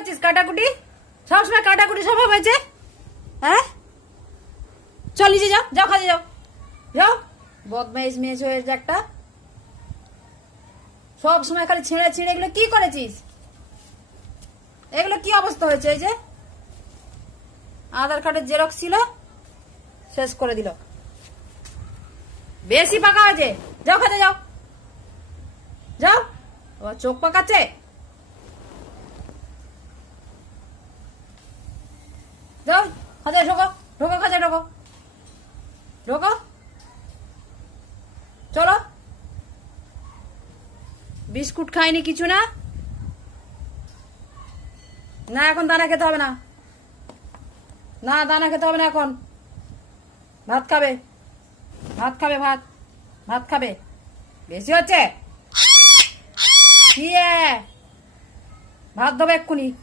করছিস? কাটাকুটি সবসময় কাটাকুটি স্বভাব হয়েছে। হ্যাঁ, চল নিচে যাও, যাও কাজে যাও, যাও। বদমাইশ মেয়ে হয়েছে একটা, সব সময় খালি ছিঁড়ে ছিঁড়ে। এগুলো কি করেছিস? এগুলো কি অবস্থা হয়েছে? এই যে আধার কার্ডের জেরক্স ছিল, শেষ করে দিল। বেশি পাকা হয়েছে, যাও কাজে যাও, যাও। আবার চোখ পাকাচ্ছে। যাও কাজে, ঢোকো ঢোকো, কাজে ঢোকো, ঢোকো, চলো। বিস্কুট খাইনি কিছু না? না এখন দানা খেতে হবে না, না দানা খেতে হবে না এখন। ভাত খাবে, ভাত খাবে, ভাত, ভাত খাবে। বেশি হচ্ছে কি? ভাত দেবো এক্ষুনি।